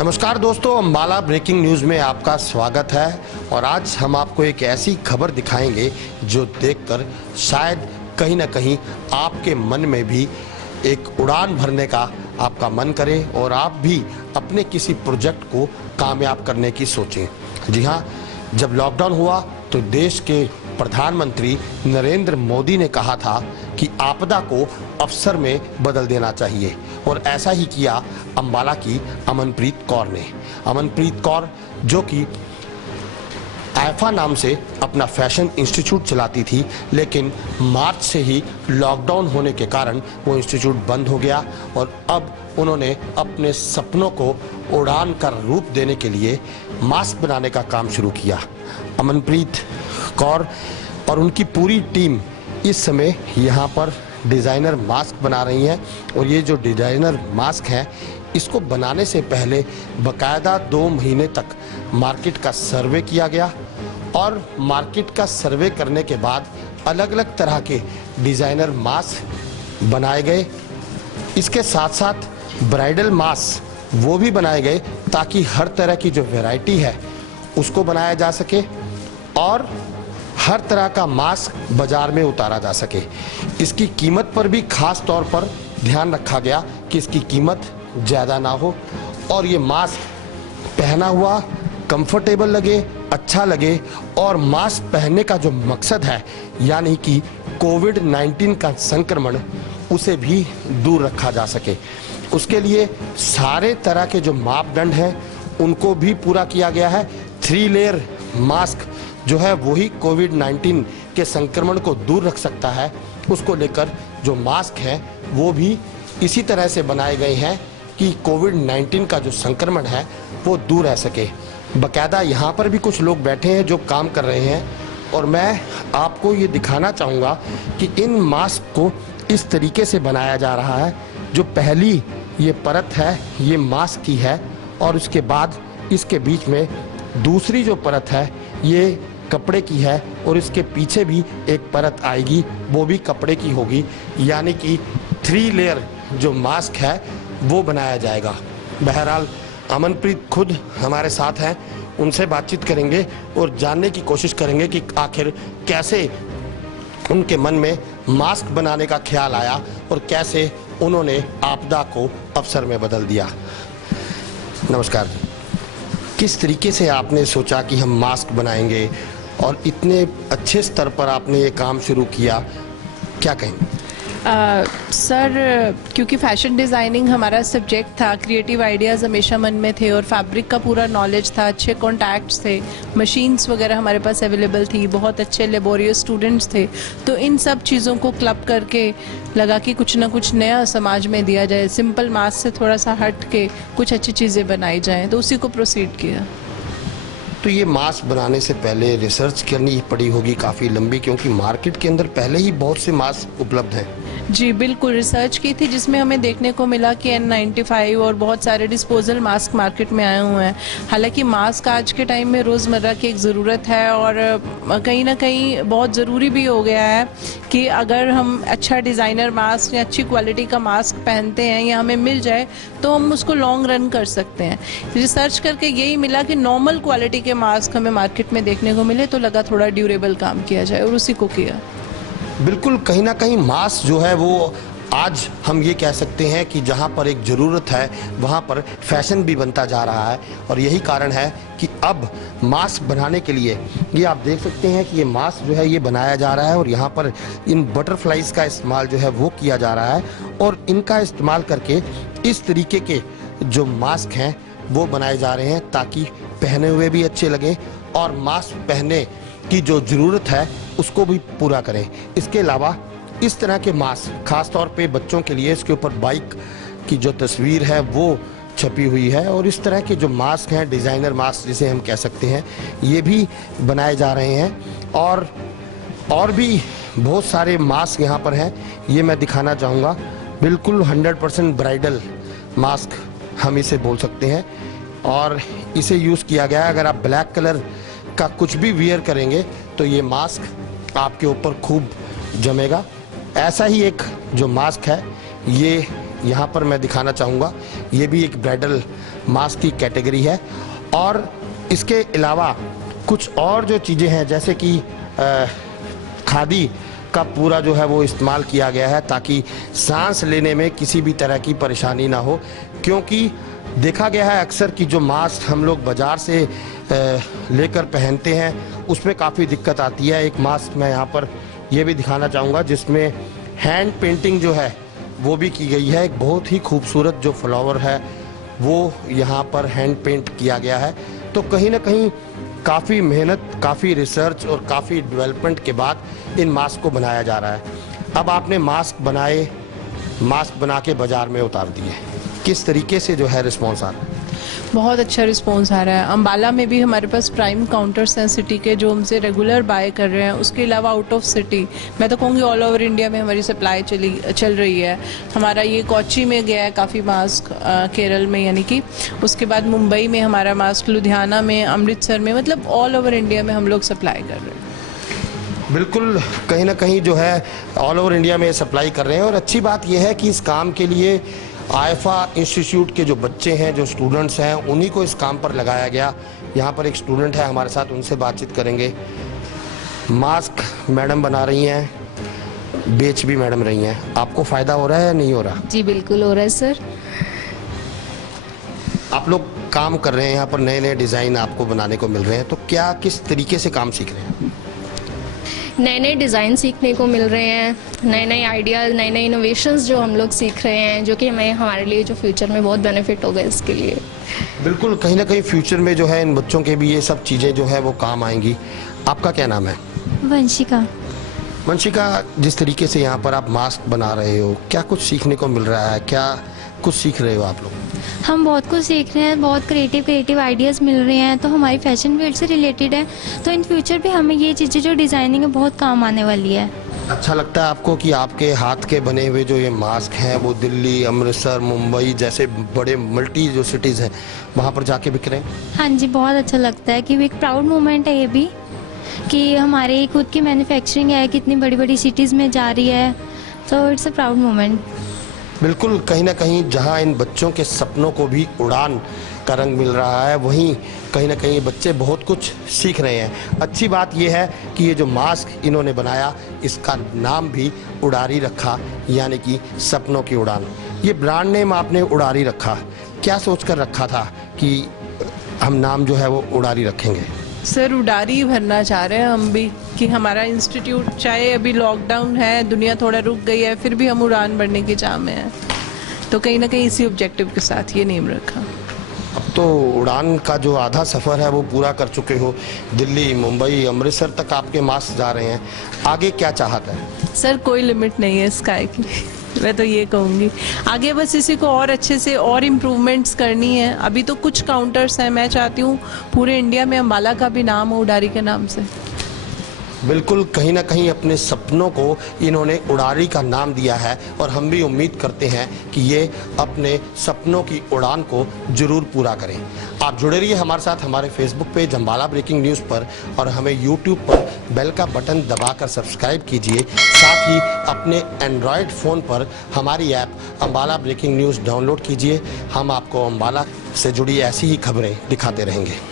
नमस्कार दोस्तों, Ambala breaking news में आपका स्वागत है। और आज हम आपको एक ऐसी खबर दिखाएंगे जो देखकर शायद कहीं ना कहीं आपके मन में भी एक उड़ान भरने का आपका मन करे और आप भी अपने किसी प्रोजेक्ट को कामयाब करने की सोचें। जी हाँ, जब लॉकडाउन हुआ तो देश के प्रधानमंत्री नरेंद्र मोदी ने कहा था कि आपदा को अवसर में बदल देना चाहिए, और ऐसा ही किया अम्बाला की अमनप्रीत कौर ने। अमनप्रीत कौर जो कि आईफा नाम से अपना फैशन इंस्टीट्यूट चलाती थी, लेकिन मार्च से ही लॉकडाउन होने के कारण वो इंस्टीट्यूट बंद हो गया और अब उन्होंने अपने सपनों को उड़ान का रूप देने के लिए मास्क बनाने का काम शुरू किया। अमनप्रीत कौर और उनकी पूरी टीम इस समय यहाँ पर डिज़ाइनर मास्क बना रही हैं, और ये जो डिज़ाइनर मास्क हैं इसको बनाने से पहले बकायदा 2 महीने तक मार्केट का सर्वे किया गया, और मार्केट का सर्वे करने के बाद अलग अलग तरह के डिज़ाइनर मास्क बनाए गए। इसके साथ साथ ब्राइडल मास्क वो भी बनाए गए ताकि हर तरह की जो वैरायटी है उसको बनाया जा सके और हर तरह का मास्क बाजार में उतारा जा सके। इसकी कीमत पर भी खास तौर पर ध्यान रखा गया कि इसकी कीमत ज़्यादा ना हो और ये मास्क पहना हुआ कंफर्टेबल लगे, अच्छा लगे, और मास्क पहनने का जो मकसद है यानी कि कोविड-19 का संक्रमण उसे भी दूर रखा जा सके, उसके लिए सारे तरह के जो मापदंड हैं उनको भी पूरा किया गया है। 3 लेयर मास्क जो है वही कोविड-19 के संक्रमण को दूर रख सकता है, उसको लेकर जो मास्क हैं वो भी इसी तरह से बनाए गए हैं कि कोविड-19 का जो संक्रमण है वो दूर रह सके। बाकायदा यहाँ पर भी कुछ लोग बैठे हैं जो काम कर रहे हैं, और मैं आपको ये दिखाना चाहूँगा कि इन मास्क को इस तरीके से बनाया जा रहा है। जो पहली ये परत है ये मास्क की है, और उसके बाद इसके बीच में दूसरी जो परत है ये कपड़े की है, और इसके पीछे भी एक परत आएगी वो भी कपड़े की होगी, यानी कि 3 लेयर जो मास्क है वो बनाया जाएगा। बहरहाल अमनप्रीत खुद हमारे साथ हैं, उनसे बातचीत करेंगे और जानने की कोशिश करेंगे कि आखिर कैसे उनके मन में मास्क बनाने का ख्याल आया और कैसे उन्होंने आपदा को अवसर में बदल दिया। नमस्कार, किस तरीके से आपने सोचा कि हम मास्क बनाएंगे और इतने अच्छे स्तर पर आपने ये काम शुरू किया, क्या कहें? सर, क्योंकि फैशन डिज़ाइनिंग हमारा सब्जेक्ट था, क्रिएटिव आइडियाज़ हमेशा मन में थे और फैब्रिक का पूरा नॉलेज था, अच्छे कॉन्टैक्ट्स थे, मशीन्स वगैरह हमारे पास अवेलेबल थी, बहुत अच्छे लेबोरियस स्टूडेंट्स थे। तो इन सब चीज़ों को क्लब करके लगा कि कुछ ना कुछ नया समाज में दिया जाए, सिंपल मास्क से थोड़ा सा हट के कुछ अच्छी चीज़ें बनाई जाएँ, तो उसी को प्रोसीड किया। तो ये मास्क बनाने से पहले रिसर्च करनी पड़ी होगी काफ़ी लंबी, क्योंकि मार्केट के अंदर पहले ही बहुत से मास्क उपलब्ध हैं। जी बिल्कुल, रिसर्च की थी जिसमें हमें देखने को मिला कि N95 और बहुत सारे डिस्पोजल मास्क मार्केट में आए हुए हैं। हालांकि मास्क आज के टाइम में रोज़मर्रा की एक ज़रूरत है, और कहीं ना कहीं बहुत ज़रूरी भी हो गया है कि अगर हम अच्छा डिज़ाइनर मास्क या अच्छी क्वालिटी का मास्क पहनते हैं या हमें मिल जाए तो हम उसको लॉन्ग रन कर सकते हैं। रिसर्च करके यही मिला कि नॉर्मल क्वालिटी के मास्क हमें मार्केट में देखने को मिले, तो लगा थोड़ा ड्यूरेबल काम किया जाए और उसी को किया। बिल्कुल, कहीं ना कहीं मास्क जो है वो आज हम ये कह सकते हैं कि जहाँ पर एक ज़रूरत है वहाँ पर फैशन भी बनता जा रहा है, और यही कारण है कि अब मास्क बनाने के लिए ये आप देख सकते हैं कि ये मास्क जो है ये बनाया जा रहा है, और यहाँ पर इन बटरफ्लाइज का इस्तेमाल जो है वो किया जा रहा है, और इनका इस्तेमाल करके इस तरीके के जो मास्क हैं वो बनाए जा रहे हैं ताकि पहने हुए भी अच्छे लगें और मास्क पहनने की जो ज़रूरत है उसको भी पूरा करें। इसके अलावा इस तरह के मास्क खास तौर पे बच्चों के लिए, इसके ऊपर बाइक की जो तस्वीर है वो छपी हुई है, और इस तरह के जो मास्क हैं डिज़ाइनर मास्क जिसे हम कह सकते हैं ये भी बनाए जा रहे हैं, और भी बहुत सारे मास्क यहाँ पर हैं, ये मैं दिखाना चाहूँगा। बिल्कुल 100% ब्राइडल मास्क हम इसे बोल सकते हैं, और इसे यूज़ किया गया है। अगर आप ब्लैक कलर का कुछ भी वियर करेंगे तो ये मास्क आपके ऊपर खूब जमेगा। ऐसा ही एक जो मास्क है ये यहाँ पर मैं दिखाना चाहूँगा, ये भी एक ब्राइडल मास्क की कैटेगरी है। और इसके अलावा कुछ और जो चीज़ें हैं जैसे कि खादी का पूरा जो है वो इस्तेमाल किया गया है ताकि सांस लेने में किसी भी तरह की परेशानी ना हो, क्योंकि देखा गया है अक्सर कि जो मास्क हम लोग बाज़ार से लेकर पहनते हैं उसमें काफ़ी दिक्कत आती है। एक मास्क मैं यहाँ पर ये भी दिखाना चाहूँगा जिसमें हैंड पेंटिंग जो है वो भी की गई है। एक बहुत ही खूबसूरत जो फ्लावर है वो यहाँ पर हैंड पेंट किया गया है। तो कहीं ना कहीं काफ़ी मेहनत, काफ़ी रिसर्च और काफ़ी डेवलपमेंट के बाद इन मास्क को बनाया जा रहा है। अब आपने मास्क बनाए, मास्क बना के बाज़ार में उतार दिए, किस तरीके से जो है रिस्पॉन्स आ रहा है? बहुत अच्छा रिस्पॉन्स आ रहा है। अंबाला में भी हमारे पास प्राइम काउंटर्स हैं सिटी के जो हमसे रेगुलर बाय कर रहे हैं। उसके अलावा आउट ऑफ सिटी मैं तो कहूँगी ऑल ओवर इंडिया में हमारी सप्लाई चल रही है। हमारा ये कोच्चि में गया है काफ़ी मास्क, केरल में यानी कि, उसके बाद मुंबई में हमारा मास्क, लुधियाना में, अमृतसर में, मतलब ऑल ओवर इंडिया में हम लोग सप्लाई कर रहे हैं। बिल्कुल, कहीं ना कहीं जो है ऑल ओवर इंडिया में सप्लाई कर रहे हैं। और अच्छी बात यह है कि इस काम के लिए आईफा इंस्टीट्यूट के जो बच्चे हैं, जो स्टूडेंट्स हैं, उन्हीं को इस काम पर लगाया गया। यहाँ पर एक स्टूडेंट है हमारे साथ, उनसे बातचीत करेंगे। मास्क मैडम बना रही हैं, बेच भी मैडम रही हैं, आपको फ़ायदा हो रहा है या नहीं हो रहा? जी बिल्कुल हो रहा है सर। आप लोग काम कर रहे हैं, यहाँ पर नए नए डिज़ाइन आपको बनाने को मिल रहे हैं, तो क्या किस तरीके से काम सीख रहे हैं? नए नए डिज़ाइन सीखने को मिल रहे हैं, नए नए आइडियाज़, नए नए इनोवेशंस जो हम लोग सीख रहे हैं, जो कि हमारे लिए जो फ्यूचर में बहुत बेनिफिट होगा इसके लिए। बिल्कुल, कहीं ना कहीं फ्यूचर में जो है इन बच्चों के भी ये सब चीज़ें जो है वो काम आएंगी। आपका क्या नाम है? वंशिका। वंशिका, जिस तरीके से यहाँ पर आप मास्क बना रहे हो, क्या कुछ सीखने को मिल रहा है? क्या कुछ सीख रहे हो आप लोग? हम बहुत कुछ सीख रहे हैं, बहुत क्रिएटिव आइडियाज़ मिल रहे हैं, तो हमारी फैशन फील्ड से रिलेटेड है, तो इन फ्यूचर भी हमें ये चीज़ें जो डिज़ाइनिंग है बहुत काम आने वाली है। अच्छा लगता है आपको कि आपके हाथ के बने हुए जो ये मास्क हैं वो दिल्ली, अमृतसर, मुंबई जैसे बड़े मल्टी जो सिटीज़ हैं वहाँ पर जाके बिक रहे हैं? हाँ जी, बहुत अच्छा लगता है कि एक प्राउड मोमेंट है ये भी कि हमारे खुद की मैन्युफैक्चरिंग है, कितनी बड़ी बड़ी सिटीज़ में जा रही है, तो इट्स अ प्राउड मोमेंट। बिल्कुल, कहीं ना कहीं जहां इन बच्चों के सपनों को भी उड़ान का रंग मिल रहा है, वहीं कहीं ना कहीं बच्चे बहुत कुछ सीख रहे हैं। अच्छी बात यह है कि ये जो मास्क इन्होंने बनाया इसका नाम भी उड़ारी रखा, यानी कि सपनों की उड़ान। ये ब्रांड नेम आपने उड़ारी रखा, क्या सोचकर रखा था कि हम नाम जो है वो उड़ारी रखेंगे? सर उड़ारी भरना चाह रहे हैं हम भी कि हमारा इंस्टीट्यूट, चाहे अभी लॉकडाउन है, दुनिया थोड़ा रुक गई है, फिर भी हम उड़ान भरने की चाह में हैं, तो कहीं ना कहीं इसी ऑब्जेक्टिव के साथ ये नेम रखा। अब तो उड़ान का जो आधा सफ़र है वो पूरा कर चुके हो, दिल्ली, मुंबई, अमृतसर तक आपके मास्क जा रहे हैं, आगे क्या चाहत है? सर कोई लिमिट नहीं है स्काई की, मैं तो ये कहूँगी आगे बस इसी को और अच्छे से और इम्प्रूवमेंट्स करनी है। अभी तो कुछ काउंटर्स हैं, मैं चाहती हूँ पूरे इंडिया में अंबाला का भी नाम हो उड़ारी के नाम से। बिल्कुल, कहीं ना कहीं अपने सपनों को इन्होंने उड़ारी का नाम दिया है और हम भी उम्मीद करते हैं कि ये अपने सपनों की उड़ान को जरूर पूरा करें। आप जुड़े रहिए हमारे साथ हमारे Facebook page Ambala breaking news पर, और हमें यूट्यूब पर बेल का बटन दबाकर सब्सक्राइब कीजिए। साथ ही अपने एंड्रॉयड फ़ोन पर हमारी app Ambala breaking news download कीजिए। हम आपको अंबाला से जुड़ी ऐसी ही खबरें दिखाते रहेंगे।